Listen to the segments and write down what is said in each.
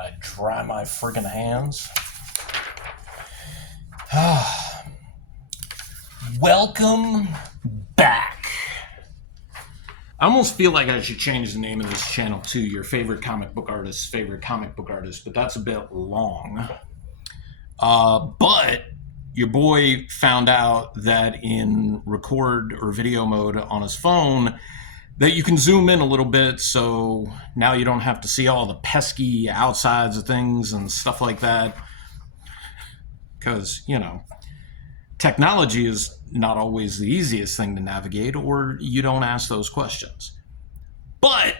I dry my friggin' hands. Welcome back. I almost feel like I should change the name of this channel to your favorite comic book artist's favorite comic book artist, but that's a bit long. But your boy found out that in record or video mode on his phone that you can zoom in a little bit, so now you don't have to see all the pesky outsides of things and stuff like that. Because, you know, technology is not always the easiest thing to navigate, or you don't ask those questions. But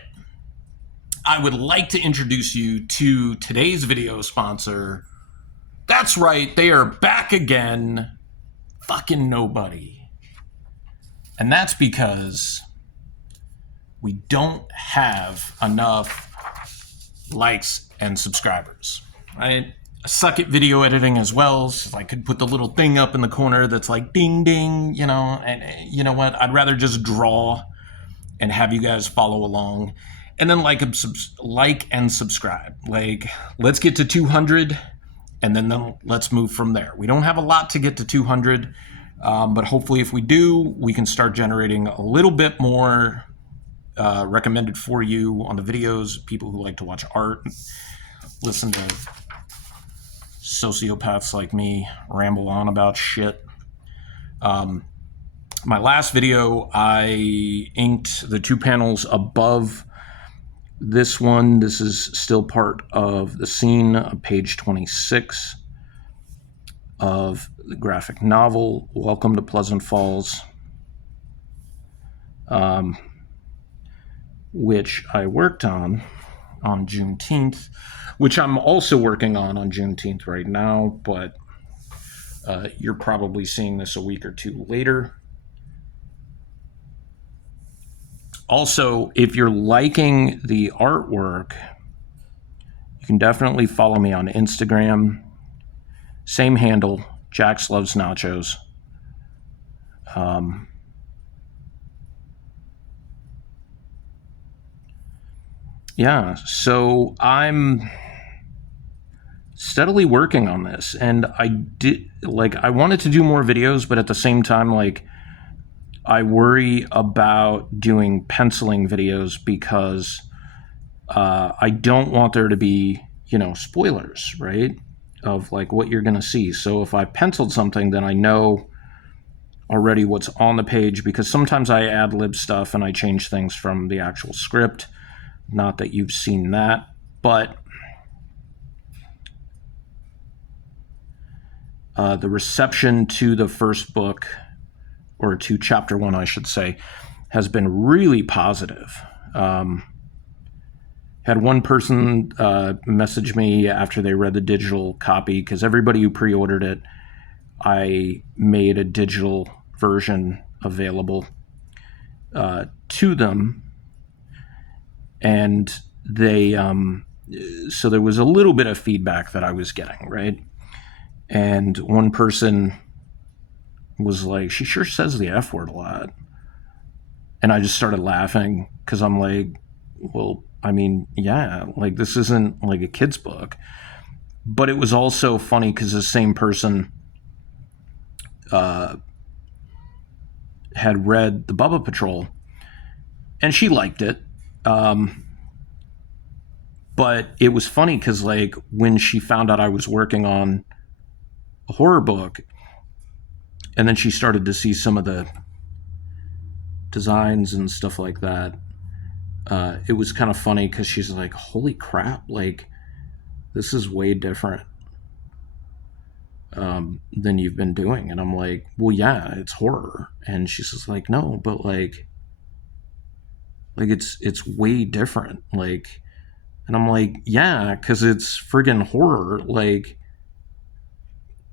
I would like to introduce you to today's video sponsor. That's right, they are back again. Fucking nobody. And that's because we don't have enough likes and subscribers, right? I suck at video editing as well, so I could put the little thing up in the corner that's like ding ding, you know, and you know what? I'd rather just draw and have you guys follow along, and then like and subscribe. Like, let's get to 200, and then let's move from there. We don't have a lot to get to 200, but hopefully if we do, we can start generating a little bit more recommended for you on the videos. People who like to watch art, listen to sociopaths like me ramble on about shit. My last video, I inked the two panels above this one. This is still part of the scene, page 26 of the graphic novel, Welcome to Pleasant Falls, which I worked on Juneteenth, which I'm also working on Juneteenth right now, but you're probably seeing this a week or two later. Also, if you're liking the artwork, you can definitely follow me on Instagram. Same handle, Jax Loves Nachos. Yeah, so I'm steadily working on this, and I wanted to do more videos, but at the same time, like, I worry about doing penciling videos because I don't want there to be, you know, spoilers, right, of like what you're gonna see. So if I penciled something, then I know already what's on the page, because sometimes I ad-lib stuff and I change things from the actual script. Not that you've seen that, but the reception to the first book, or to chapter 1, I should say, has been really positive. Had one person message me after they read the digital copy, because everybody who pre-ordered it, I made a digital version available to them. And they, so there was a little bit of feedback that I was getting, right? And one person was like, she sure says the F word a lot. And I just started laughing, because I'm like, well, I mean, yeah, like, this isn't like a kid's book. But it was also funny because the same person had read the Bubba Patrol, and she liked it. But it was funny because, like, when she found out I was working on a horror book, and then she started to see some of the designs and stuff like that, it was kind of funny because she's like, holy crap, like, this is way different than you've been doing. And I'm like, well, yeah, it's horror. And she's just like, no, but like it's way different. Like, and I'm like, yeah, because it's friggin' horror. Like,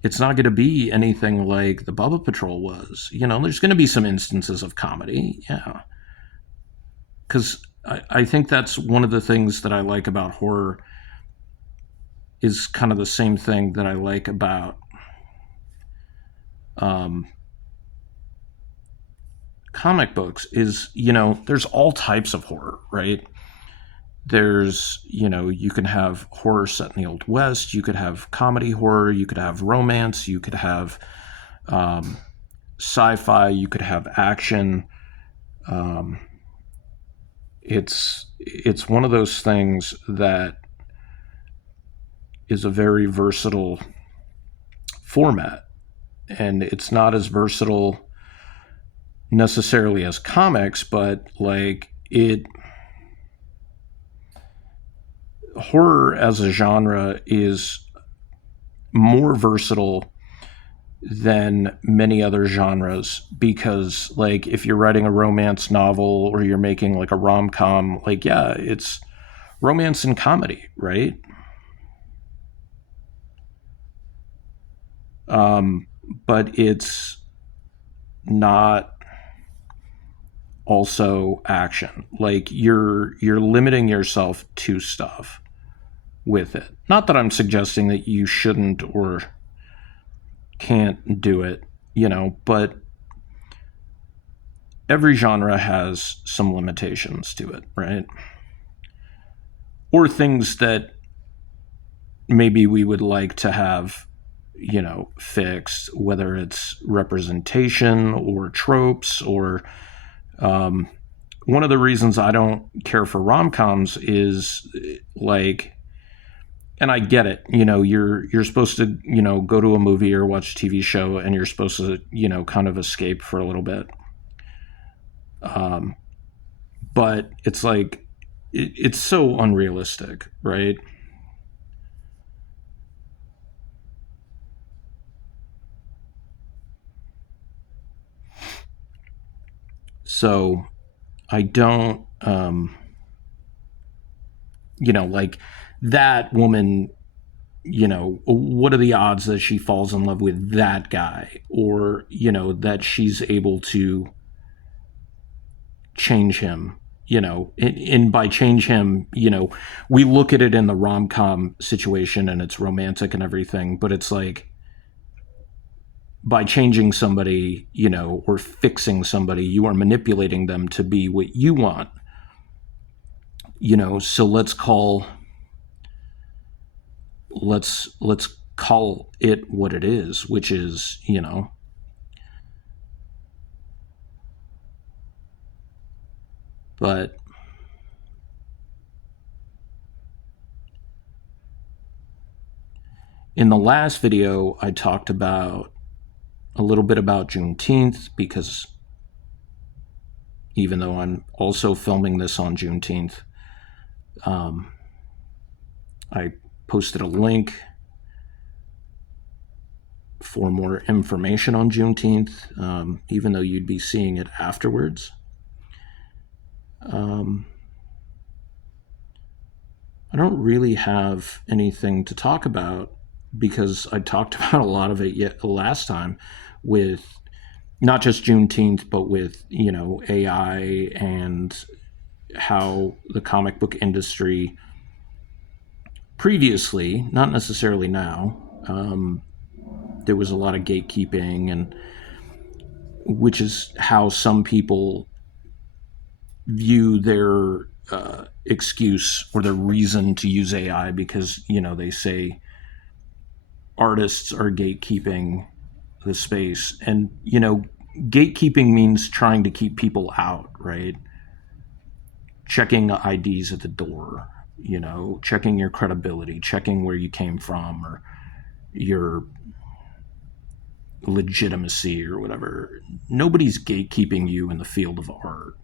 it's not going to be anything like the Bubba Patrol was. You know, there's going to be some instances of comedy, yeah. Because I think that's one of the things that I like about horror, is kind of the same thing that I like about comic books, is, you know, there's all types of horror, right? There's, you can have horror set in the Old West, you could have comedy horror, you could have romance, you could have sci-fi, you could have action. Um, it's one of those things that is a very versatile format, and it's not as versatile necessarily as comics, but like horror as a genre is more versatile than many other genres, because like if you're writing a romance novel or you're making like a rom-com, like yeah, it's romance and comedy, right? But it's not also action. Like you're limiting yourself to stuff with it. Not that I'm suggesting that you shouldn't or can't do it, but every genre has some limitations to it, right? Or things that maybe we would like to have, fixed, whether it's representation or tropes or one of the reasons I don't care for rom-coms is like, and I get it, you're supposed to, go to a movie or watch a TV show and you're supposed to, kind of escape for a little bit. But it's like, it's so unrealistic, right? So I don't, like that woman, what are the odds that she falls in love with that guy, or, that she's able to change him, and by change him, we look at it in the rom-com situation and it's romantic and everything, but it's like, by changing somebody, or fixing somebody, you are manipulating them to be what you want. So let's call it what it is, which is, but in the last video I talked about a little bit about Juneteenth, because even though I'm also filming this on Juneteenth, I posted a link for more information on Juneteenth, even though you'd be seeing it afterwards. I don't really have anything to talk about because I talked about a lot of it yet last time, with not just Juneteenth, but with, AI and how the comic book industry previously, not necessarily now, there was a lot of gatekeeping, and which is how some people view their excuse or their reason to use AI, because, they say artists are gatekeeping the space. And, gatekeeping means trying to keep people out, right? Checking IDs at the door, checking your credibility, checking where you came from, or your legitimacy or whatever. Nobody's gatekeeping you in the field of art.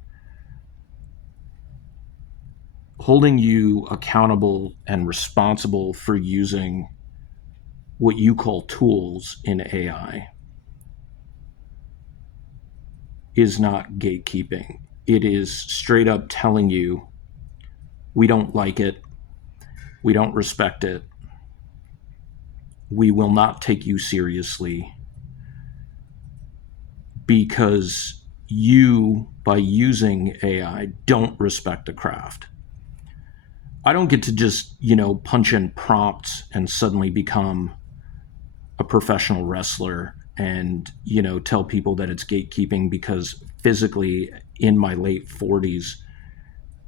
Holding you accountable and responsible for using what you call tools in AI is not gatekeeping. It is straight up telling you, we don't like it, we don't respect it, we will not take you seriously, because you, by using AI, don't respect the craft. I don't get to just, punch in prompts and suddenly become a professional wrestler and, tell people that it's gatekeeping, because physically in my late 40s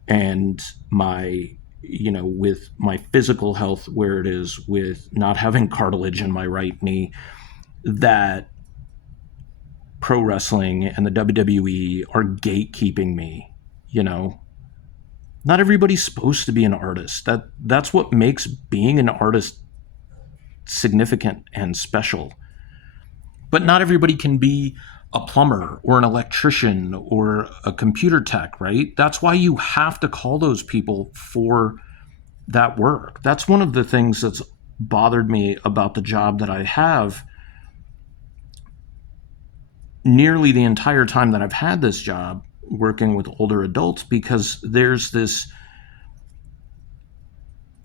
and my with my physical health where it is, with not having cartilage in my right knee, that pro wrestling and the WWE are gatekeeping me. Not everybody's supposed to be an artist. That's what makes being an artist significant and special. But not everybody can be a plumber or an electrician or a computer tech, right? That's why you have to call those people for that work. That's one of the things that's bothered me about the job that I have nearly the entire time that I've had this job, working with older adults, because there's this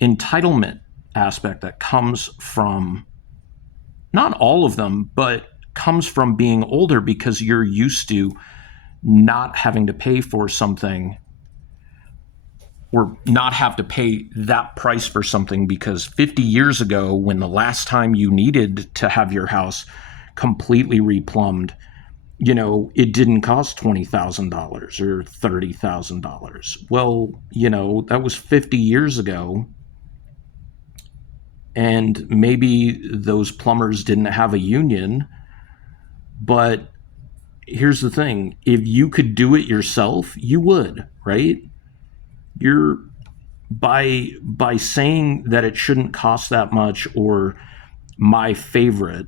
entitlement aspect that comes from, not all of them, but comes from being older, because you're used to not having to pay for something or not have to pay that price for something, because 50 years ago, when the last time you needed to have your house completely replumbed, it didn't cost $20,000 or $30,000. Well, that was 50 years ago. And maybe those plumbers didn't have a union. But here's the thing. If you could do it yourself, you would, right? You're by saying that it shouldn't cost that much, or my favorite,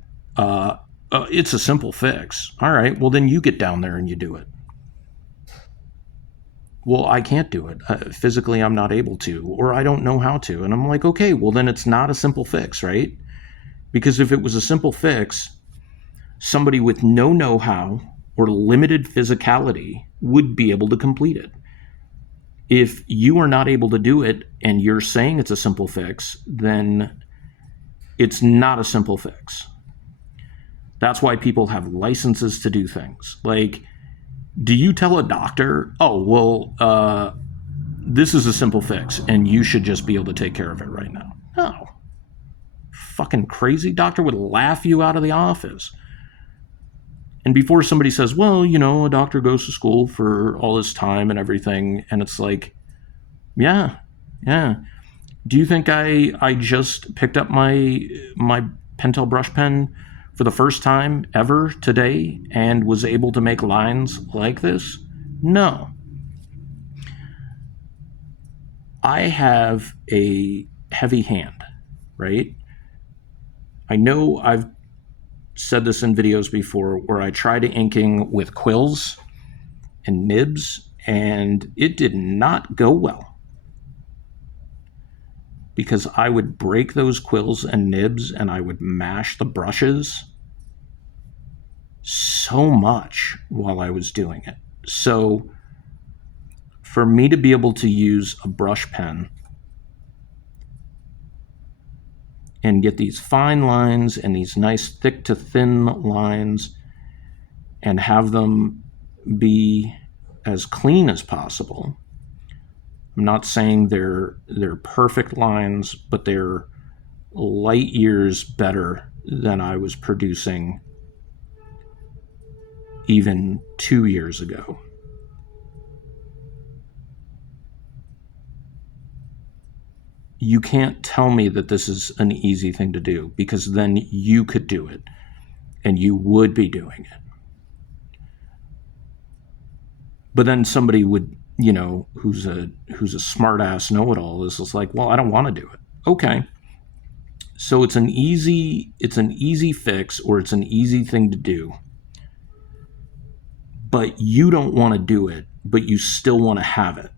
it's a simple fix. All right, well, then you get down there and you do it. Well, I can't do it. Physically, I'm not able to, or I don't know how to. And I'm like, okay, well, then it's not a simple fix, right? Because if it was a simple fix, somebody with no know-how or limited physicality would be able to complete it. If you are not able to do it and you're saying it's a simple fix, then it's not a simple fix. That's why people have licenses to do things. Like, do you tell a doctor, oh, well, this is a simple fix and you should just be able to take care of it right now? No. Fucking crazy. Doctor would laugh you out of the office. And before somebody says, well, a doctor goes to school for all this time and everything, and it's like, yeah. Do you think I just picked up my Pentel brush pen for the first time ever today and was able to make lines like this? No. I have a heavy hand, right? I know I've said this in videos before where I tried inking with quills and nibs, and it did not go well, because I would break those quills and nibs and I would mash the brushes so much while I was doing it. So for me to be able to use a brush pen and get these fine lines and these nice thick to thin lines and have them be as clean as possible. I'm not saying they're perfect lines, but they're light years better than I was producing even 2 years ago. You can't tell me that this is an easy thing to do, because then you could do it and you would be doing it. But then somebody would, who's a smart ass know-it-all is just like, well, I don't want to do it. Okay. So it's an easy fix, or it's an easy thing to do. But you don't want to do it, but you still want to have it.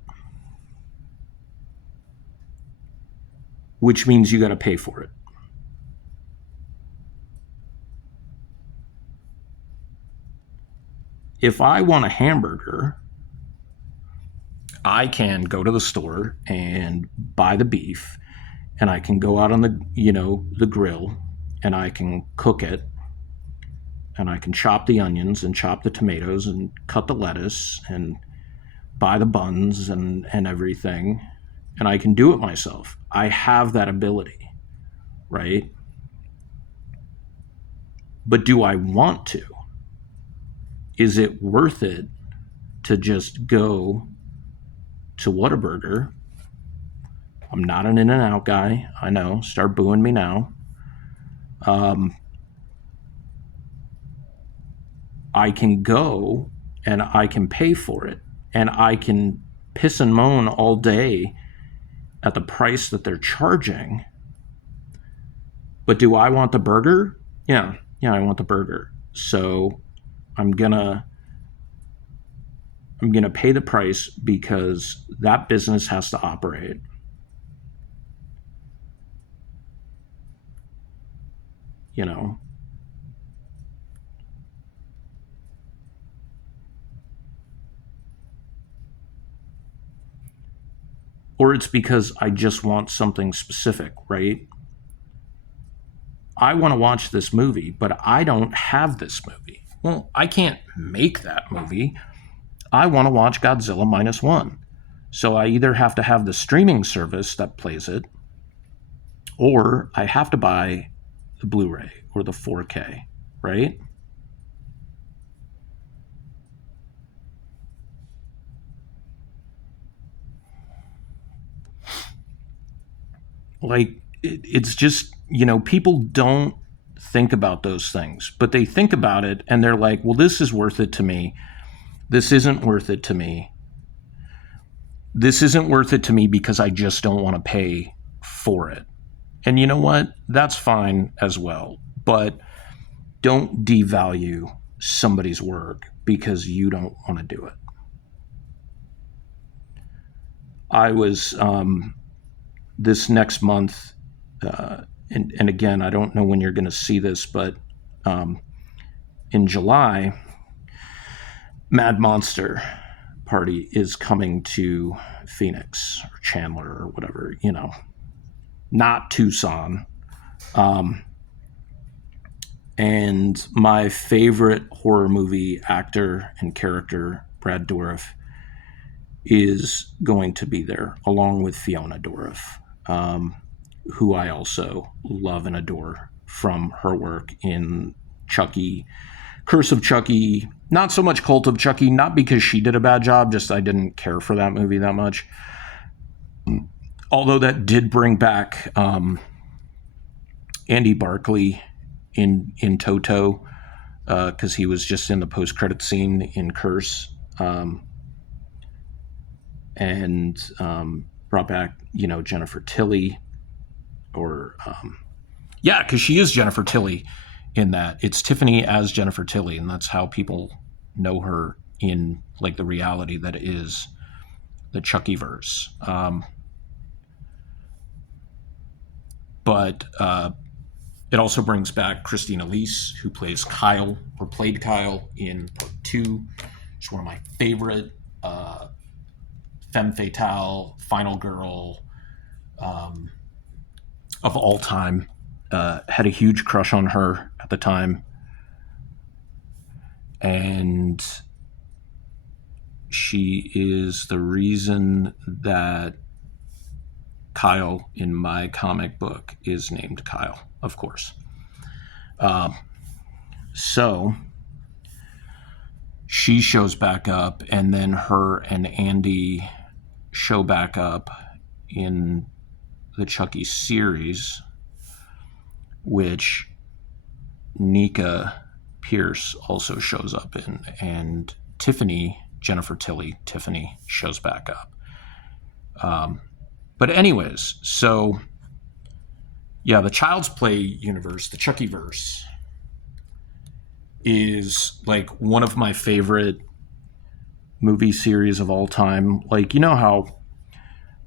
Which means you got to pay for it. If I want a hamburger, I can go to the store and buy the beef, and I can go out on the grill, and I can cook it, and I can chop the onions and chop the tomatoes and cut the lettuce and buy the buns and everything, and I can do it myself. I have that ability, right? But do I want to? Is it worth it to just go to Whataburger, I'm not an In-N-Out guy. I know. Start booing me now. I can go and I can pay for it, and I can piss and moan all day at the price that they're charging. But do I want the burger? Yeah, I want the burger. So I'm gonna pay the price because that business has to operate. You know, or it's because I just want something specific, right? I want to watch this movie, but I don't have this movie. Well, I can't make that movie. I want to watch Godzilla Minus One. So I either have to have the streaming service that plays it, or I have to buy the Blu-ray or the 4K, right? Like, it's just, people don't think about those things, but they think about it and they're like, well, this is worth it to me. This isn't worth it to me. This isn't worth it to me because I just don't want to pay for it. And you know what? That's fine as well. But don't devalue somebody's work because you don't want to do it. I was, this next month, and again, I don't know when you're going to see this, but in July, Mad Monster Party is coming to Phoenix or Chandler or whatever, not Tucson. And my favorite horror movie actor and character, Brad Dourif, is going to be there along with Fiona Dourif, who I also love and adore from her work in Chucky, Curse of Chucky, not so much Cult of Chucky, not because she did a bad job, just I didn't care for that movie that much. Although that did bring back Andy Barclay in Toto, because he was just in the post-credit scene in Curse, and brought back, Jennifer Tilly, or because she is Jennifer Tilly in that. It's Tiffany as Jennifer Tilly, and that's how people know her in like the reality that is the Chuckyverse. But it also brings back Christine Elise, who plays Kyle, or played Kyle in Part 2. She's one of my favorite femme fatale, final girl of all time. Had a huge crush on her at the time. And she is the reason that Kyle in my comic book is named Kyle, of course. So she shows back up, and then her and Andy show back up in the Chucky series, which Nika Pierce also shows up in, and Tiffany, Jennifer Tilly, Tiffany shows back up. But anyways, so yeah, the Child's Play universe, the Chuckyverse, is like one of my favorite movie series of all time. Like, you know how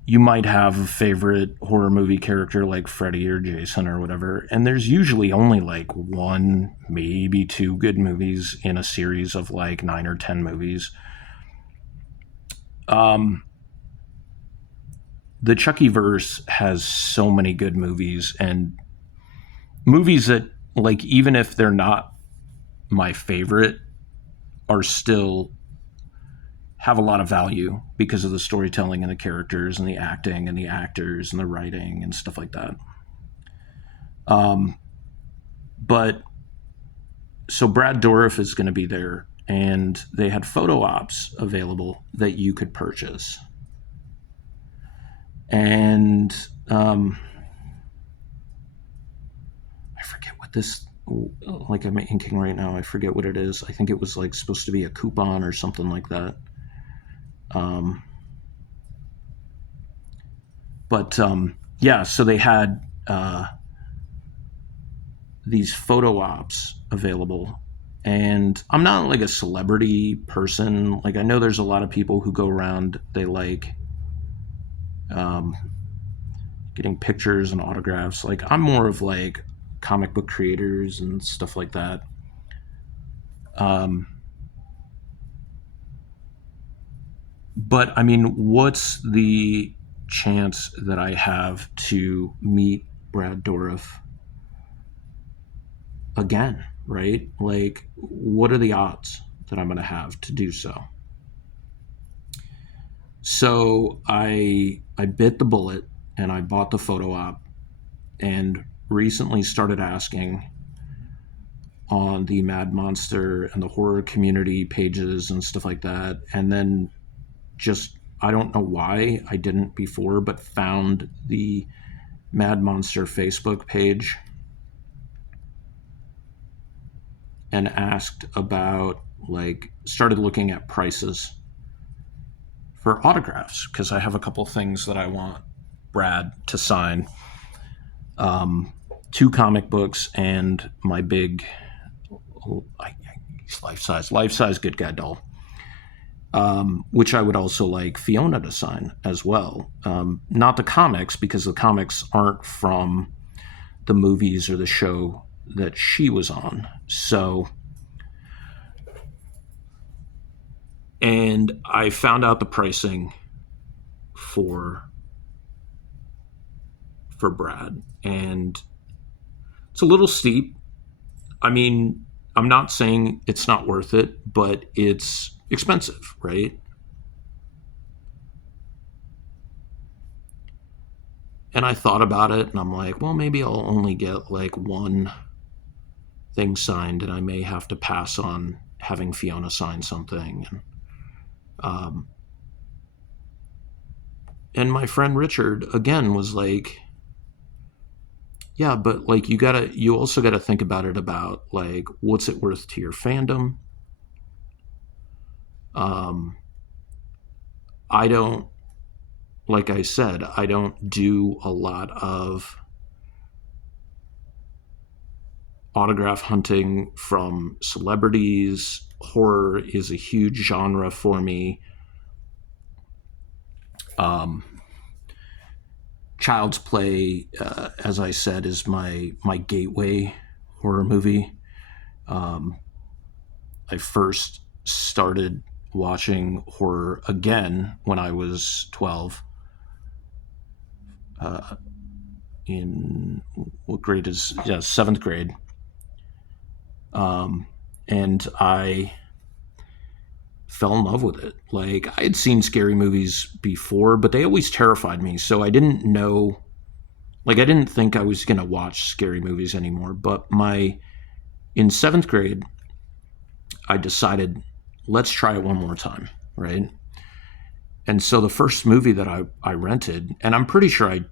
you might have a favorite horror movie character like Freddy or Jason or whatever, and there's usually only like one, maybe two good movies in a series of like 9 or 10 movies. The Chuckyverse has so many good movies, and movies that, like, even if they're not my favorite, are still have a lot of value because of the storytelling and the characters and the acting and the actors and the writing and stuff like that. But so Brad Dourif is going to be there, and they had photo ops available that you could purchase. And I forget what this, like I'm inking right now, I forget what it is. I think it was like supposed to be a coupon or something like that. But yeah, so they had these photo ops available. And I'm not like a celebrity person. Like I know there's a lot of people who go around, they like getting pictures and autographs. Like I'm more of like comic book creators and stuff like that. But I mean, what's the chance that I have to meet Brad Dourif again, right? Like, what are the odds that I'm going to have to do so? So I bit the bullet and I bought the photo op and recently started asking on the Mad Monster and the horror community pages and stuff like that. And then just, I don't know why I didn't before, but found the Mad Monster Facebook page and asked about, like, started looking at prices for autographs because I have a couple things that I want Brad to sign. 2 comic books and my big life-size Good Guy doll, which I would also like Fiona to sign as well. Not the comics, because the comics aren't from the movies or the show that she was on. So, and I found out the pricing for Brad, and it's a little steep. I mean, I'm not saying it's not worth it, but it's expensive, right? And I thought about it and I'm like, well, maybe I'll only get like one thing signed and I may have to pass on having Fiona sign something. And my friend Richard again was like, yeah, but like you also gotta think about it about like, what's it worth to your fandom? I don't, like I said, I don't do a lot of autograph hunting from celebrities. Horror is a huge genre for me. Child's Play, as I said, is my gateway horror movie. I first started watching horror again when I was 12. In what grade is, yeah, 7th grade. And I fell in love with it. Like, I had seen scary movies before, but they always terrified me. So I didn't know, like, I didn't think I was going to watch scary movies anymore. But in 7th grade, I decided, let's try it one more time, right? And so the first movie that I rented, and I'm pretty sure I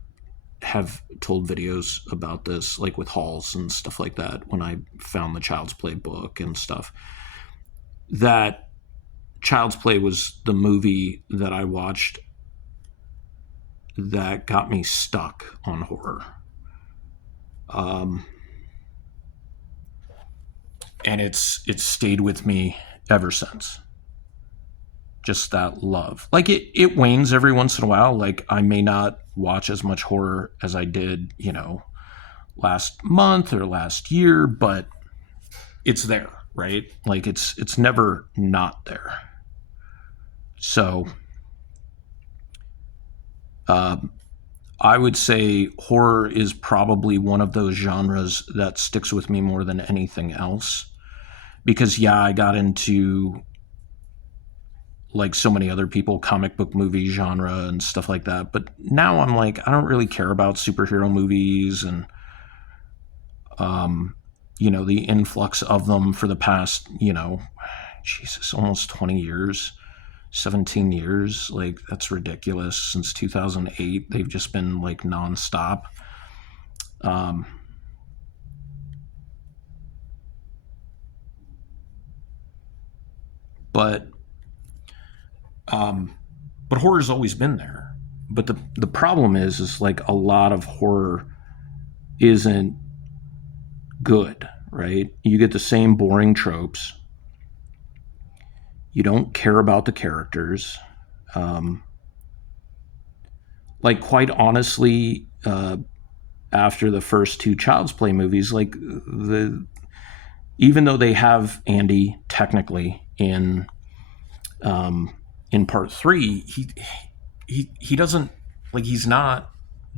have told videos about this, like with hauls and stuff like that, when I found the Child's Play book and stuff, that Child's Play was the movie that I watched that got me stuck on horror. And it's stayed with me ever since. Just that love. Like it wanes every once in a while. Like I may not watch as much horror as I did, last month or last year, but it's there, right? Like it's never not there. So I would say horror is probably one of those genres that sticks with me more than anything else. Because yeah, I got into, like so many other people, comic book movie genre and stuff like that. But now I'm like, I don't really care about superhero movies and, the influx of them for the past, Jesus, almost 20 years. 17 years. Like, that's ridiculous. Since 2008, they've just been like nonstop. Um, but horror's always been there. But the problem is like a lot of horror isn't good, right? You get the same boring tropes. You don't care about the characters. Um, like, quite honestly, after the first two Child's Play movies, like, even though they have Andy technically in part three, he doesn't, like, he's not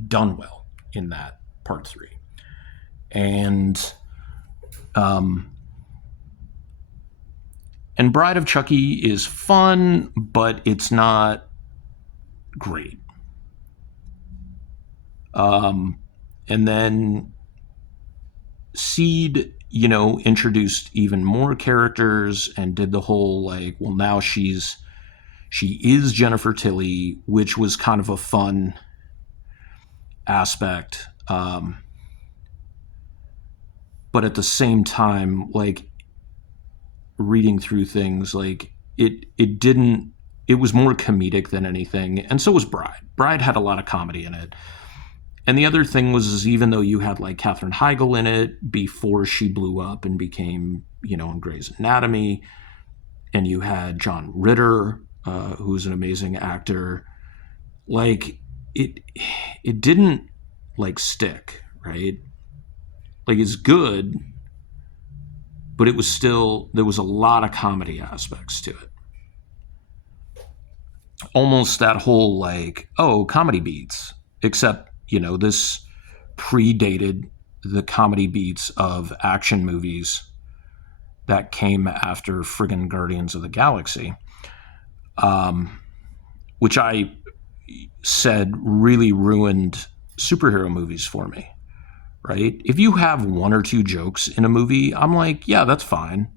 done well in that part three, and Bride of Chucky is fun, but it's not great. And then Seed, introduced even more characters and did the whole, like, well, now she is Jennifer Tilly, which was kind of a fun aspect. But at the same time, like, reading through things, like, it was more comedic than anything. And so was Bride. Bride had a lot of comedy in it. And the other thing was, even though you had, like, Katherine Heigl in it before she blew up and became, in Grey's Anatomy, and you had John Ritter, who's an amazing actor, like, it didn't, like, stick, right? Like, it's good, but it was still, there was a lot of comedy aspects to it. Almost that whole, like, oh, comedy beats, except, this predated the comedy beats of action movies that came after friggin' Guardians of the Galaxy, which I said really ruined superhero movies for me, right? If you have one or two jokes in a movie, I'm like, yeah, that's fine.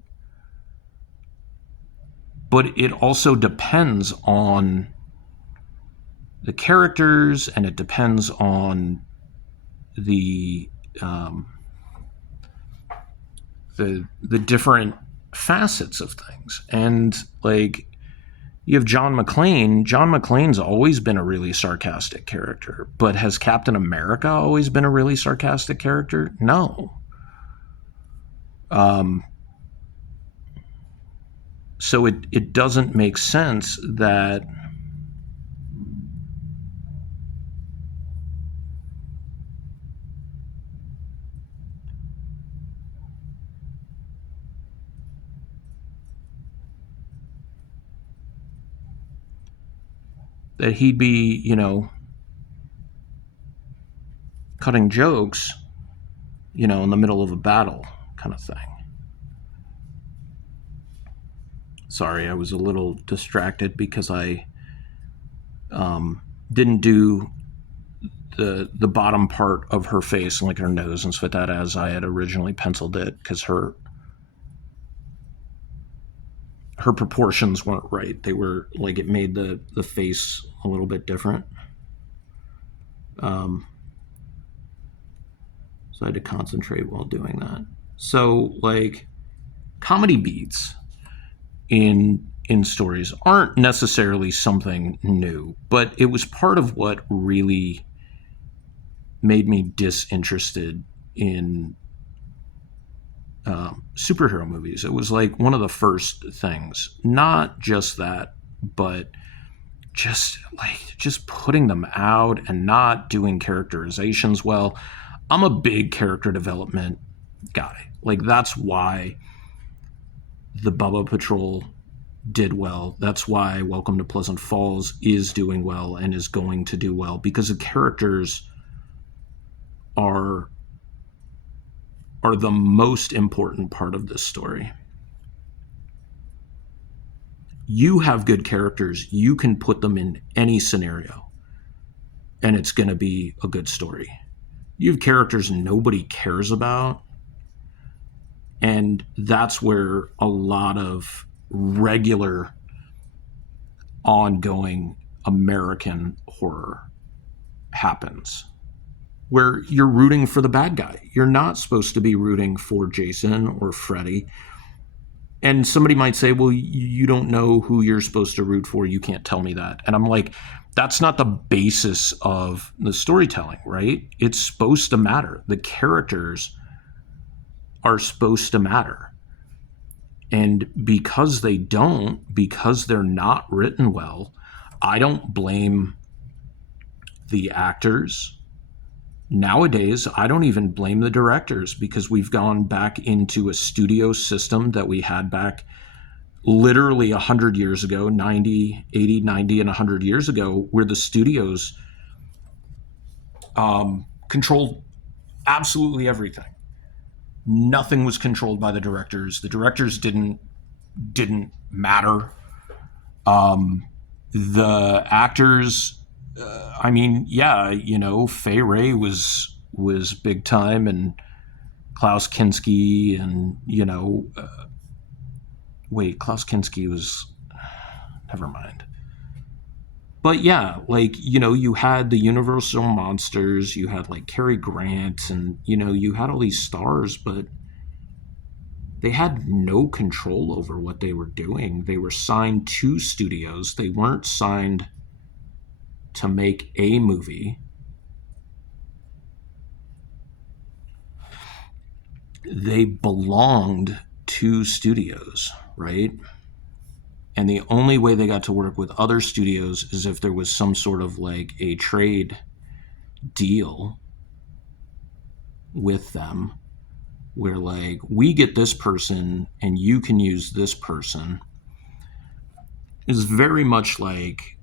But it also depends on the characters, and it depends on the different facets of things. And, like, you have John McClane. John McClane's always been a really sarcastic character, but has Captain America always been a really sarcastic character? No. So it doesn't make sense that he'd be, cutting jokes, in the middle of a battle kind of thing. Sorry, I was a little distracted because I didn't do the bottom part of her face, like her nose and stuff like that, as I had originally penciled it, because her proportions weren't right. They were, like, it made the face a little bit different. So I had to concentrate while doing that. So, like, comedy beats in stories aren't necessarily something new, but it was part of what really made me disinterested in superhero movies. It was like one of the first things. Not just that, but just putting them out and not doing characterizations well. I'm a big character development guy. Like, that's why the Bubba Patrol did well. That's why Welcome to Pleasant Falls is doing well and is going to do well, because the characters are the most important part of this story. You have good characters, you can put them in any scenario, and it's going to be a good story. You have characters nobody cares about, and that's where a lot of regular ongoing American horror happens, where you're rooting for the bad guy. You're not supposed to be rooting for Jason or Freddy. And somebody might say, well, you don't know who you're supposed to root for. You can't tell me that. And I'm like, that's not the basis of the storytelling, right? It's supposed to matter. The characters are supposed to matter. And because they don't, because they're not written well, I don't blame the actors. Nowadays, I don't even blame the directors, because we've gone back into a studio system that we had back literally 100 years ago, 90, 80, 90, and 100 years ago, where the studios controlled absolutely everything. Nothing was controlled by the directors. The directors didn't matter. The actors, I mean, yeah, you know, Fay Wray was big time, and Klaus Kinski, and you know, Klaus Kinski was, never mind. But yeah, like, you know, you had the Universal Monsters, you had like Cary Grant, and you know, you had all these stars, but they had no control over what they were doing. They were signed to studios. They weren't signed to make a movie. They belonged to studios, right? And the only way they got to work with other studios is if there was some sort of like a trade deal with them, where like, we get this person and you can use this person. Is very much like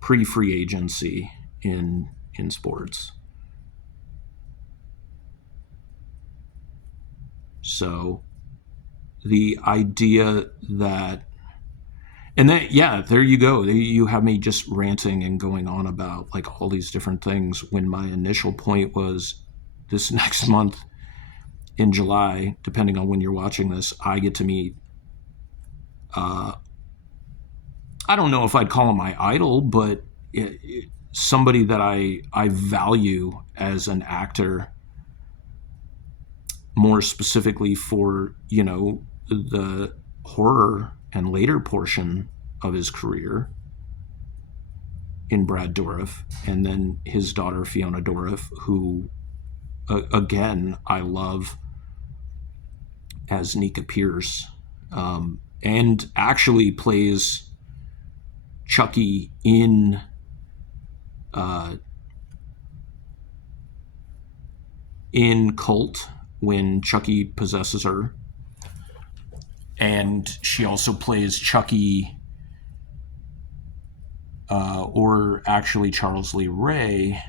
pre-free agency in sports. So the idea that, and then, yeah, there you go. You have me just ranting and going on about like all these different things, when my initial point was, this next month in July, depending on when you're watching this, I get to meet, I don't know if I'd call him my idol, but somebody that I value as an actor, more specifically for, you know, the horror and later portion of his career, in Brad Dourif, and then his daughter Fiona Dourif, who again I love as Nika Pierce, and actually plays Chucky in Cult, when Chucky possesses her. And she also plays Chucky, or actually Charles Lee Ray,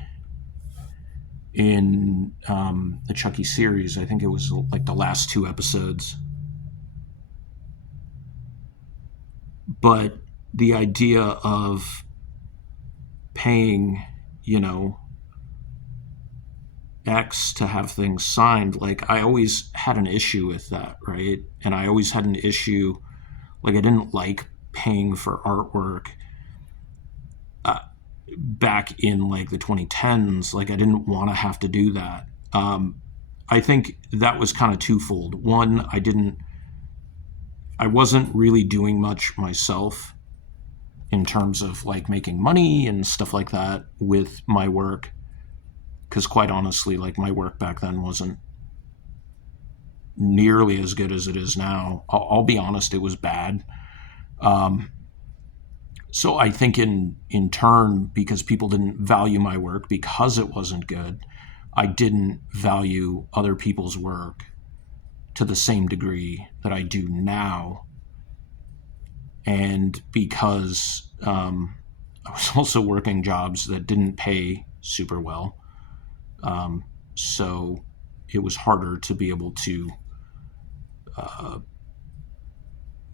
in the Chucky series. I think it was like the last 2 episodes. But the idea of paying, you know, X to have things signed, like, I always had an issue with that, right? And I always had an issue, like, I didn't like paying for artwork back in like the 2010s. Like, I didn't want to have to do that. I think that was kind of twofold. One, I wasn't really doing much myself in terms of like making money and stuff like that with my work, because quite honestly, like, my work back then wasn't nearly as good as it is now. I'll be honest, it was bad. So I think in turn, because people didn't value my work because it wasn't good, I didn't value other people's work to the same degree that I do now. And because I was also working jobs that didn't pay super well, so it was harder to be able to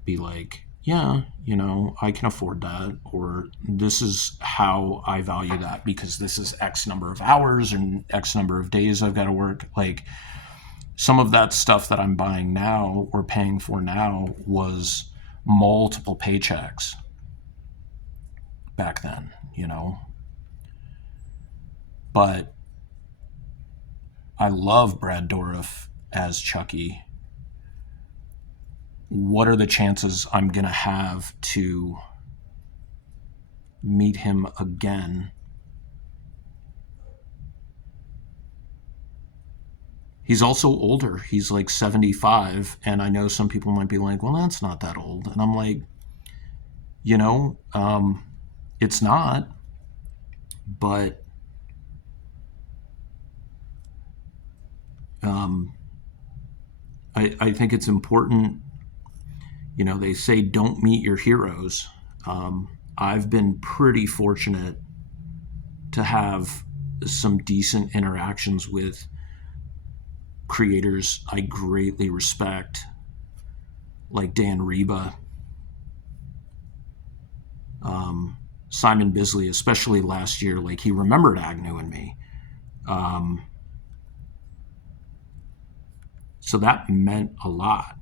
be like, yeah, you know, I can afford that, or this is how I value that because this is X number of hours and X number of days I've got to work. Like, some of that stuff that I'm buying now or paying for now was multiple paychecks back then, But I love Brad Dourif as Chucky. What are the chances I'm going to have to meet him again? He's also older. He's like 75. And I know some people might be like, well, that's not that old. And I'm like, it's not. But I think it's important. They say don't meet your heroes. I've been pretty fortunate to have some decent interactions with creators I greatly respect, like Dan Reba, Simon Bisley, especially last year. Like, he remembered Agnew and me. So that meant a lot,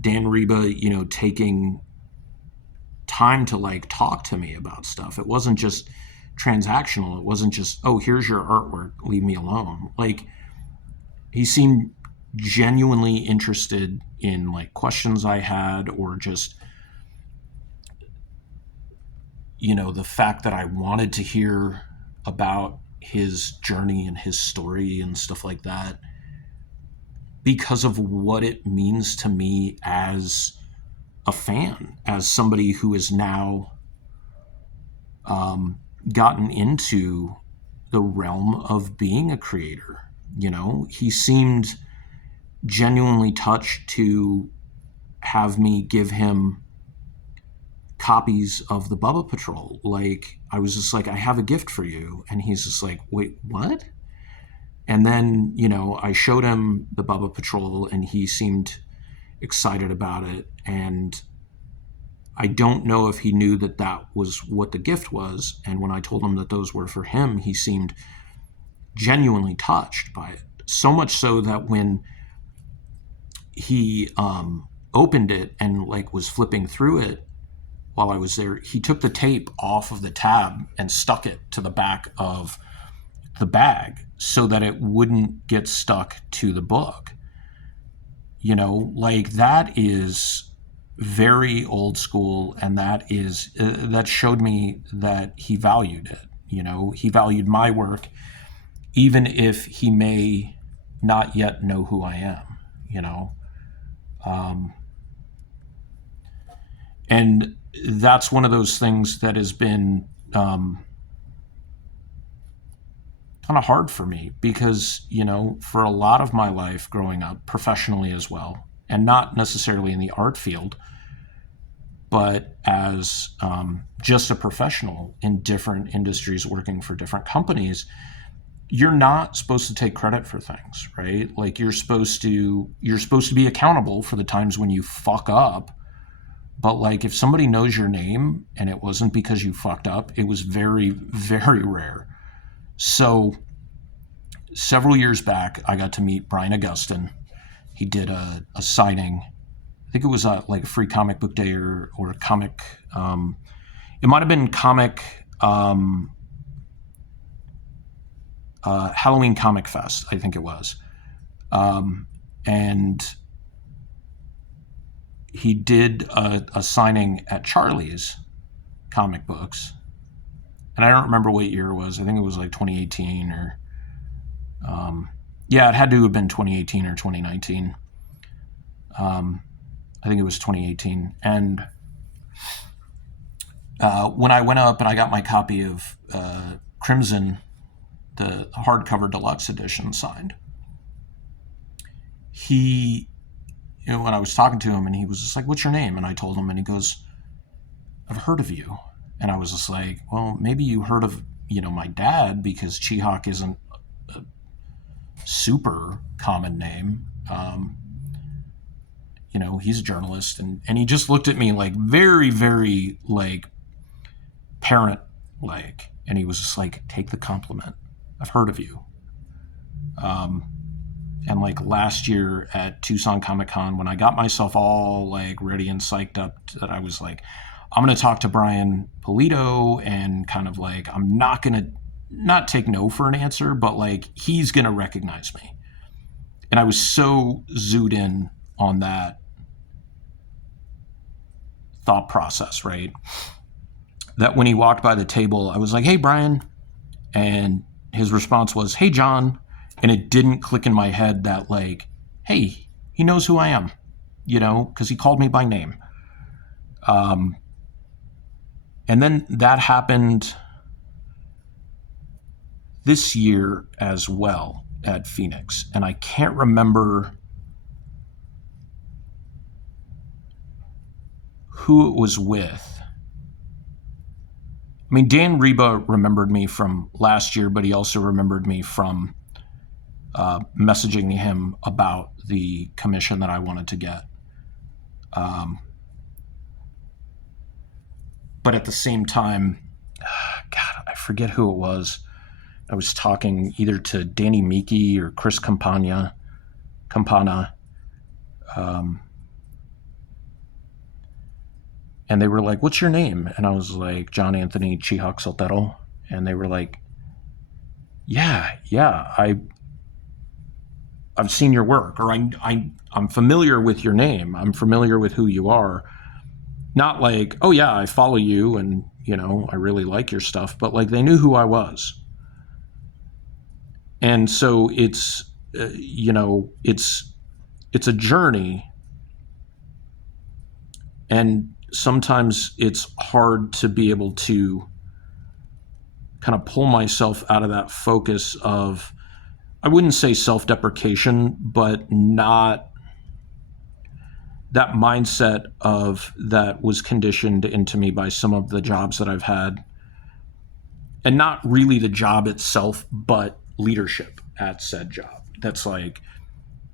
Dan Reba, taking time to like talk to me about stuff. It wasn't just transactional. It wasn't just, oh, here's your artwork, leave me alone. Like, he seemed genuinely interested in like questions I had, or just, the fact that I wanted to hear about his journey and his story and stuff like that, because of what it means to me as a fan, as somebody who has now gotten into the realm of being a creator. He seemed genuinely touched to have me give him copies of the Bubba Patrol. Like, I was just like, I have a gift for you. And he's just like, wait, what? And then, I showed him the Bubba Patrol and he seemed excited about it. And I don't know if he knew that that was what the gift was. And when I told him that those were for him, he seemed genuinely touched by it. So much so that when he opened it and like was flipping through it while I was there, he took the tape off of the tab and stuck it to the back of the bag so that it wouldn't get stuck to the book. Like, that is very old school, and that is that showed me that he valued it. He valued my work, even if he may not yet know who I am. And that's one of those things that has been kind of hard for me, because for a lot of my life growing up, professionally as well, and not necessarily in the art field, but as just a professional in different industries working for different companies, you're not supposed to take credit for things, right? Like, you're supposed to be accountable for the times when you fuck up. But like, if somebody knows your name and it wasn't because you fucked up, it was very, very rare. So several years back, I got to meet Brian Augustyn. He did a signing. I think it was like a free comic book day or a comic. It might have been comic Halloween Comic Fest, I think it was. And he did a signing at Charlie's Comic Books. And I don't remember what year it was. I think it was like 2018 or... it had to have been 2018 or 2019. I think it was 2018. And when I went up and I got my copy of Crimson, the hardcover deluxe edition, signed, he, when I was talking to him, and he was just like, what's your name? And I told him, and he goes, I've heard of you. And I was just like, well, maybe you heard of, my dad, because Chihawk isn't a super common name. He's a journalist. And he just looked at me like very, very like parent-like. And he was just like, take the compliment. I've heard of you. And like last year at Tucson Comic Con, when I got myself all like ready and psyched up, that I was like, I'm going to talk to Brian Polito, and kind of like, I'm not going to not take no for an answer, but like, he's going to recognize me. And I was so zoomed in on that thought process, right? That when he walked by the table, I was like, hey, Brian. And his response was, hey, John. And it didn't click in my head that like, hey, he knows who I am, you know, because he called me by name. And then that happened this year as well at Phoenix. And I can't remember who it was with. I mean, Dan Reba remembered me from last year, but he also remembered me from messaging him about the commission that I wanted to get. But at the same time, God, I forget who it was. I was talking either to Danny Miki or Chris Campana. And they were like, what's your name? And I was like, John Anthony Chihak Soltero. And they were like, yeah, I've seen your work, or I'm familiar with your name. I'm familiar with who you are. Not like, oh yeah, I follow you and, you know, I really like your stuff, but like they knew who I was. And so it's, you know, it's a journey. And sometimes it's hard to be able to kind of pull myself out of that focus of, I wouldn't say self-deprecation, but not that mindset of that was conditioned into me by some of the jobs that I've had. And not really the job itself, but leadership at said job. That's like,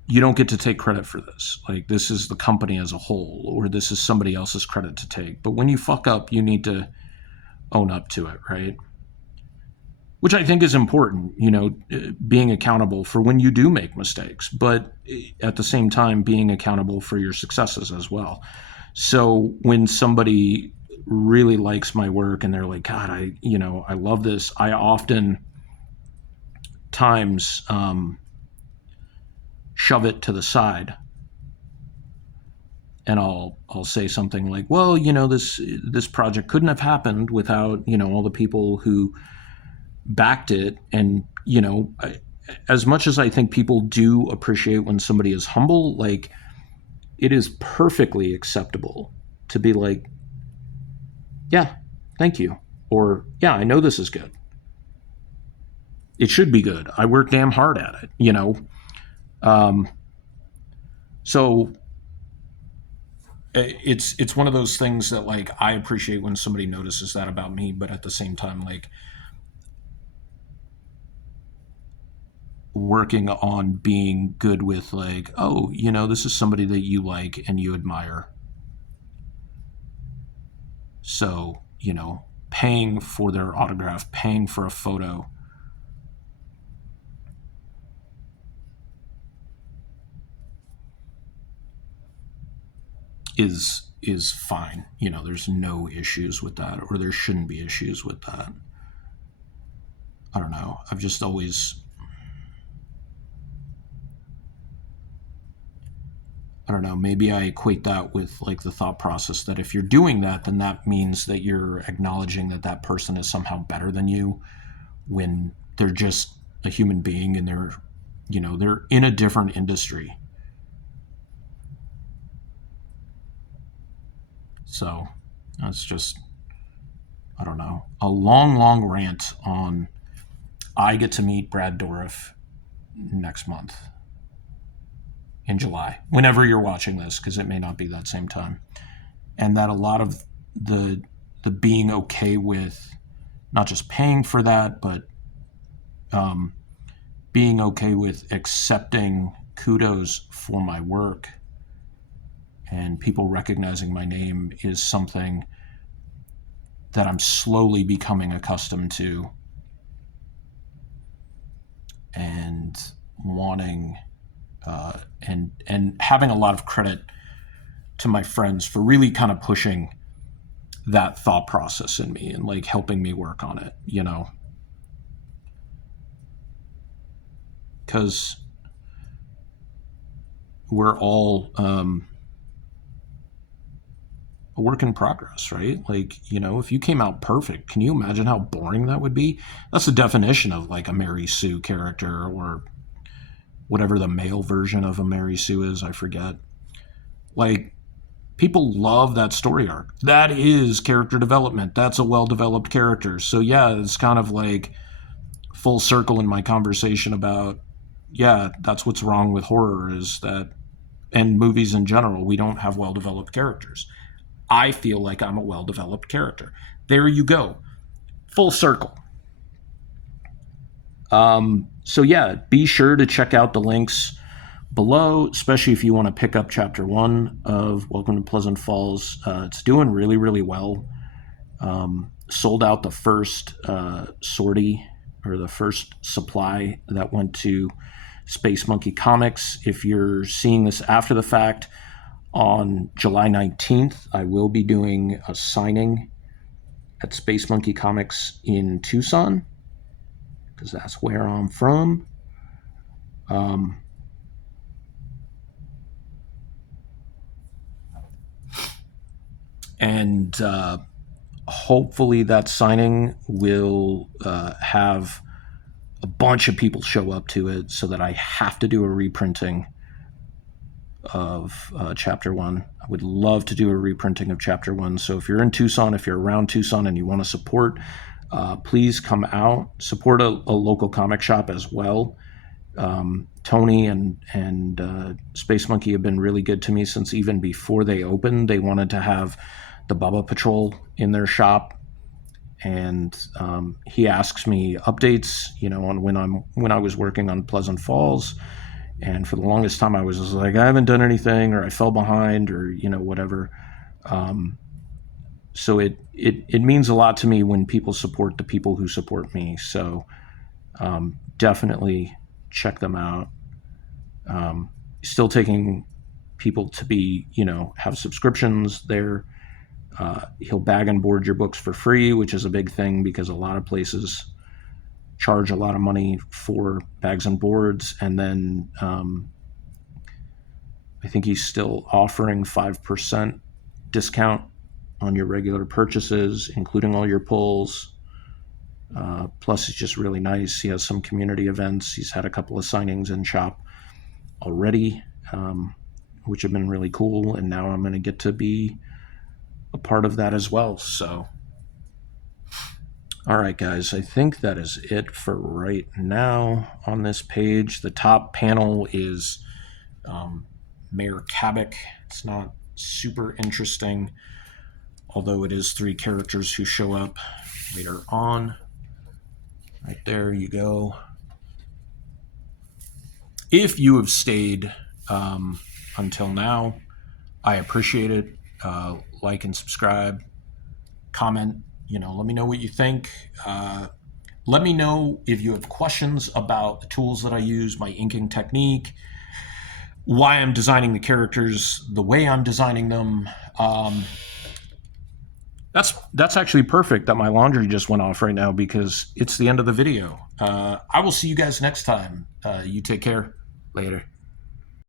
you don't get to take credit for this. Like, this is the company as a whole, or this is somebody else's credit to take. But when you fuck up, you need to own up to it, right? Which I think is important, you know, being accountable for when you do make mistakes, but at the same time, being accountable for your successes as well. So when somebody really likes my work and they're like, God, I love this, I often times shove it to the side, and I'll say something like, well, you know, this project couldn't have happened without, you know, all the people who backed it. And, you know, as much as I think people do appreciate when somebody is humble, like, it is perfectly acceptable to be like, yeah, thank you, or yeah, I know this is good, it should be good, I work damn hard at it, you know. So it's one of those things that like I appreciate when somebody notices that about me, but at the same time, like, working on being good with like, oh, you know, this is somebody that you like and you admire. So, you know, paying for their autograph, paying for a photo, is fine. You know, there's no issues with that, or there shouldn't be issues with that. I don't know. I've just always, I don't know, maybe I equate that with like the thought process that if you're doing that, then that means that you're acknowledging that that person is somehow better than you, when they're just a human being and they're, you know, they're in a different industry. So that's just, I don't know, a long rant on, I get to meet Brad Dourif next month in July, whenever you're watching this, because it may not be that same time. And that a lot of the being okay with not just paying for that, but being okay with accepting kudos for my work and people recognizing my name is something that I'm slowly becoming accustomed to, and wanting and having a lot of credit to my friends for really kind of pushing that thought process in me and like helping me work on it, you know, because we're all a work in progress, right? Like, you know, if you came out perfect, can you imagine how boring that would be? That's the definition of like a Mary Sue character, or whatever the male version of a Mary Sue is, I forget. Like, people love that story arc. That is character development. That's a well-developed character. So yeah, it's kind of like full circle in my conversation about, yeah, that's what's wrong with horror, is that, and movies in general, we don't have well-developed characters. I feel like I'm a well-developed character. There you go. Full circle. So yeah, be sure to check out the links below, especially if you want to pick up chapter 1 of Welcome to Pleasant Falls. It's doing really, really well. Sold out the first sortie, or the first supply that went to Space Monkey Comics. If you're seeing this after the fact, on July 19th, I will be doing a signing at Space Monkey Comics in Tucson, because that's where I'm from. And hopefully that signing will have a bunch of people show up to it, so that I have to do a reprinting of chapter 1. I would love to do a reprinting of chapter 1. So if you're in Tucson, if you're around Tucson and you want to support, please come out, support a local comic shop as well. Tony and Space Monkey have been really good to me since even before they opened. They wanted to have the Bubba Patrol in their shop, and he asks me updates, you know, on when I was working on Pleasant Falls. And for the longest time, I was just like, I haven't done anything, or I fell behind, or, you know, whatever. So it means a lot to me when people support the people who support me. So definitely check them out. Still taking people to be, you know, have subscriptions there. He'll bag and board your books for free, which is a big thing, because a lot of places charge a lot of money for bags and boards. And then I think he's still offering 5% discount on your regular purchases, including all your pulls. Plus, he's just really nice. He has some community events. He's had a couple of signings in shop already, which have been really cool. And now I'm going to get to be a part of that as well. So, all right, guys, I think that is it for right now on this page. The top panel is Mayor Kabak. It's not super interesting, although it is 3 characters who show up later on. Right there you go. If you have stayed until now, I appreciate it. Like and subscribe, comment, you know, let me know what you think. Let me know if you have questions about the tools that I use, my inking technique, why I'm designing the characters the way I'm designing them. That's actually perfect that my laundry just went off right now, because it's the end of the video. I will see you guys next time. You take care. Later.